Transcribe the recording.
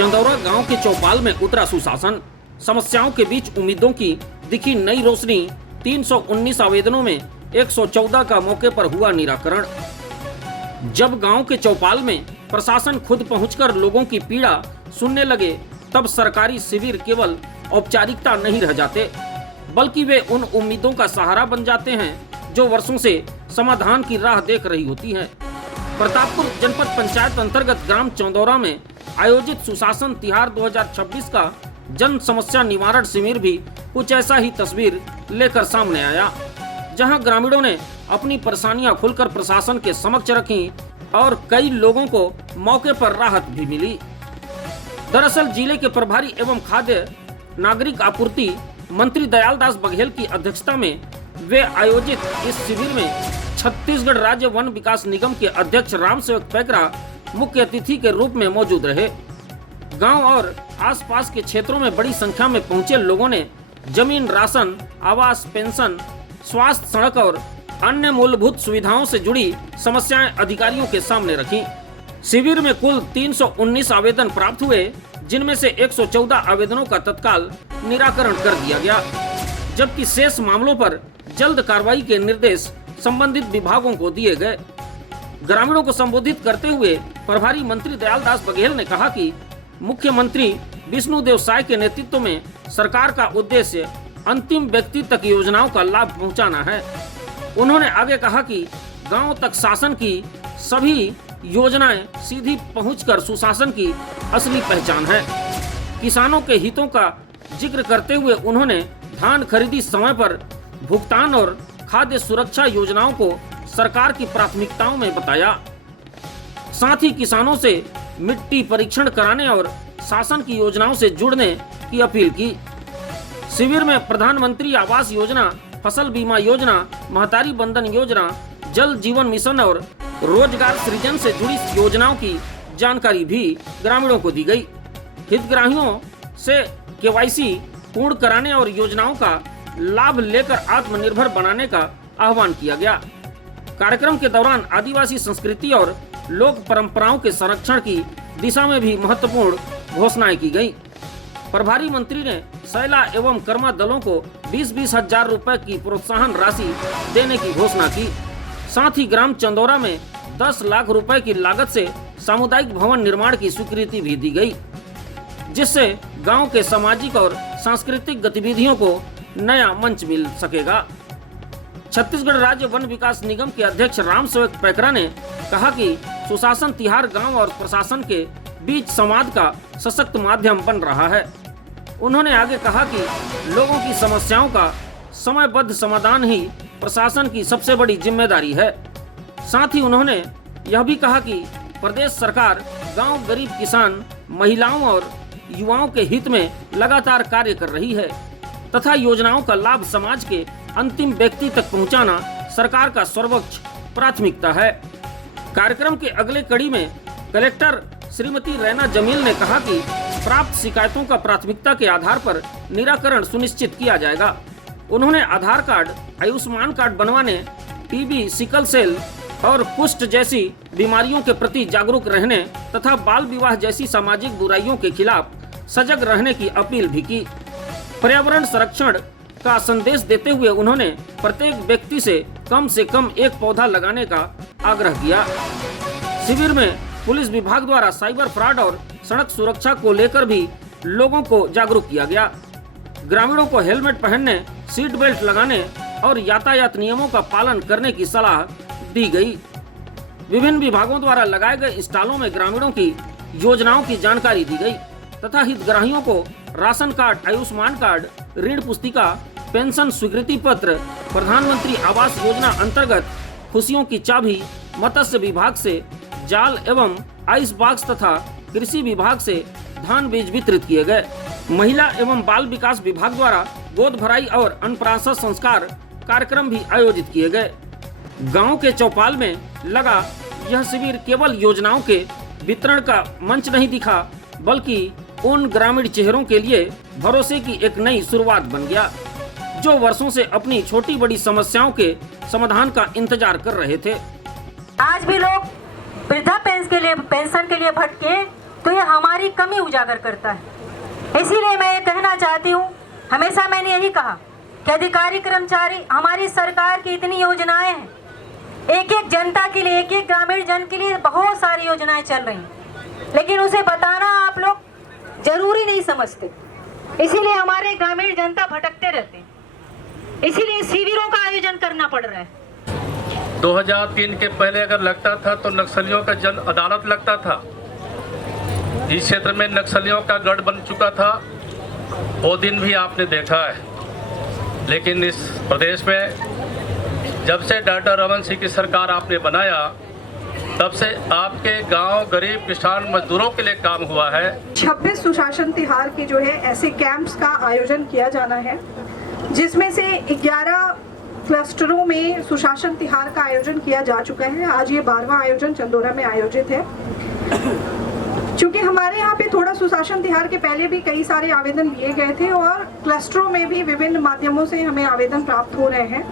चंदौरा गांव के चौपाल में उतरा सुशासन। समस्याओं के बीच उम्मीदों की दिखी नई रोशनी। 319 आवेदनों में 114 का मौके पर हुआ निराकरण। जब गांव के चौपाल में प्रशासन खुद पहुंचकर लोगों की पीड़ा सुनने लगे, तब सरकारी शिविर केवल औपचारिकता नहीं रह जाते, बल्कि वे उन उम्मीदों का सहारा बन जाते हैं जो वर्षों से समाधान की राह देख रही होती हैं। प्रतापपुर जनपद पंचायत अंतर्गत ग्राम चंदौरा में आयोजित सुशासन तिहार 2026 का जन समस्या निवारण शिविर भी कुछ ऐसा ही तस्वीर लेकर सामने आया, जहां ग्रामीणों ने अपनी परेशानियां खुलकर प्रशासन के समक्ष रखी और कई लोगों को मौके पर राहत भी मिली। दरअसल जिले के प्रभारी एवं खाद्य नागरिक आपूर्ति मंत्री दयालदास बघेल की अध्यक्षता में वे आयोजित इस शिविर में छत्तीसगढ़ राज्य वन विकास निगम के अध्यक्ष रामसेवक पैकरा मुख्य अतिथि के रूप में मौजूद रहे। गांव और आसपास के क्षेत्रों में बड़ी संख्या में पहुंचे लोगों ने जमीन, राशन, आवास, पेंशन, स्वास्थ्य, सड़क और अन्य मूलभूत सुविधाओं से जुड़ी समस्याएं अधिकारियों के सामने रखी। शिविर में कुल 319 आवेदन प्राप्त हुए, जिनमें से 114 आवेदनों का तत्काल निराकरण कर दिया गया, जबकि शेष मामलों पर जल्द कार्रवाई के निर्देश संबंधित विभागों को दिए गए। ग्रामीणों को संबोधित करते हुए प्रभारी मंत्री दयालदास बघेल ने कहा कि मुख्यमंत्री विष्णुदेव साय के नेतृत्व में सरकार का उद्देश्य अंतिम व्यक्ति तक योजनाओं का लाभ पहुंचाना है। उन्होंने आगे कहा कि गांव तक शासन की सभी योजनाएं सीधी पहुंचकर सुशासन की असली पहचान है। किसानों के हितों का जिक्र करते हुए उन्होंने धान खरीदी समय पर भुगतान और खाद्य सुरक्षा योजनाओं को सरकार की प्राथमिकताओं में बताया। साथ ही किसानों से मिट्टी परीक्षण कराने और शासन की योजनाओं से जुड़ने की अपील की। शिविर में प्रधानमंत्री आवास योजना, फसल बीमा योजना, महतारी बंधन योजना, जल जीवन मिशन और रोजगार सृजन से जुड़ी योजनाओं की जानकारी भी ग्रामीणों को दी गई। हितग्राहियों से केवाईसी पूर्ण कराने और योजनाओं का लाभ लेकर आत्मनिर्भर बनाने का आह्वान किया गया। कार्यक्रम के दौरान आदिवासी संस्कृति और लोक परंपराओं के संरक्षण की दिशा में भी महत्वपूर्ण घोषणाएं की गयी। प्रभारी मंत्री ने सैला एवं कर्मा दलों को 20-20 हजार रुपए की प्रोत्साहन राशि देने की घोषणा की। साथ ही ग्राम चंदौरा में 10 लाख रुपए की लागत से सामुदायिक भवन निर्माण की स्वीकृति भी दी गई, जिससे गांव के सामाजिक और सांस्कृतिक गतिविधियों को नया मंच मिल सकेगा। छत्तीसगढ़ राज्य वन विकास निगम के अध्यक्ष रामसेवक पैकरा ने कहा कि सुशासन तिहार गांव और प्रशासन के बीच संवाद का सशक्त माध्यम बन रहा है। उन्होंने आगे कहा कि लोगों की समस्याओं का समयबद्ध समाधान ही प्रशासन की सबसे बड़ी जिम्मेदारी है। साथ ही उन्होंने यह भी कहा कि प्रदेश सरकार गांव, गरीब किसान, महिलाओं और युवाओं के हित में लगातार कार्य कर रही है तथा योजनाओं का लाभ समाज के अंतिम व्यक्ति तक पहुंचाना सरकार का सर्वोच्च प्राथमिकता है। कार्यक्रम के अगले कड़ी में कलेक्टर श्रीमती रैना जमील ने कहा कि प्राप्त शिकायतों का प्राथमिकता के आधार पर निराकरण सुनिश्चित किया जाएगा। उन्होंने आधार कार्ड, आयुष्मान कार्ड बनवाने, टीबी, सिकल सेल और कुष्ठ जैसी बीमारियों के प्रति जागरूक रहने तथा बाल विवाह जैसी सामाजिक बुराइयों के खिलाफ सजग रहने की अपील भी की। पर्यावरण संरक्षण का संदेश देते हुए उन्होंने प्रत्येक व्यक्ति से कम एक पौधा लगाने का आग्रह किया। शिविर में पुलिस विभाग द्वारा साइबर फ्रॉड और सड़क सुरक्षा को लेकर भी लोगों को जागरूक किया गया। ग्रामीणों को हेलमेट पहनने, सीट बेल्ट लगाने और यातायात नियमों का पालन करने की सलाह दी गई। विभिन्न विभागों द्वारा लगाए गए स्टॉलों में ग्रामीणों की योजनाओं की जानकारी दी गई तथा हितग्राहियों को राशन कार्ड, आयुष्मान कार्ड, ऋण पुस्तिका, पेंशन स्वीकृति पत्र, प्रधानमंत्री आवास योजना अंतर्गत खुशियों की चाबी, मत्स्य विभाग से जाल एवं आइस बॉक्स तथा कृषि विभाग से धान बीज वितरित किए गए। महिला एवं बाल विकास विभाग द्वारा गोद भराई और अन्नप्राशन संस्कार कार्यक्रम भी आयोजित किए गए। गांव के चौपाल में लगा यह शिविर केवल योजनाओं के वितरण का मंच नहीं दिखा, बल्कि उन ग्रामीण चेहरों के लिए भरोसे की एक नई शुरुआत बन गया, जो वर्षों से अपनी छोटी बड़ी समस्याओं के समाधान का इंतजार कर रहे थे। आज भी लोग वृद्धा पेंशन के लिए भटके तो ये हमारी कमी उजागर करता है। इसीलिए मैं ये कहना चाहती हूँ, हमेशा मैंने यही कहा कि अधिकारी कर्मचारी, हमारी सरकार की इतनी योजनाएं हैं, एक एक जनता के लिए, एक एक ग्रामीण जन के लिए बहुत सारी योजनाएं चल रही हैं, लेकिन उसे बताना आप लोग जरूरी नहीं समझते। इसीलिए हमारे ग्रामीण जनता भटकते रहते हैं, इसीलिए शिविरों का आयोजन करना पड़ रहा है। 2003 के पहले अगर लगता था तो नक्सलियों का जन अदालत लगता था। इस क्षेत्र में नक्सलियों का गढ़ बन चुका था, वो दिन भी आपने देखा है। लेकिन इस प्रदेश में जब से डॉक्टर रमन सिंह की सरकार आपने बनाया, तब से आपके गांव गरीब किसान मजदूरों के लिए काम हुआ है। 26 सुशासन तिहार के जो है ऐसे कैंप्स का आयोजन किया जाना है, जिसमें से 11 क्लस्टरों में सुशासन तिहार का आयोजन किया जा चुका है। आज ये 12वां आयोजन चंदोरा में आयोजित है। क्योंकि हमारे यहाँ पे थोड़ा सुशासन तिहार के पहले भी कई सारे आवेदन लिए गए थे और क्लस्टरों में भी विभिन्न माध्यमों से हमें आवेदन प्राप्त हो रहे हैं।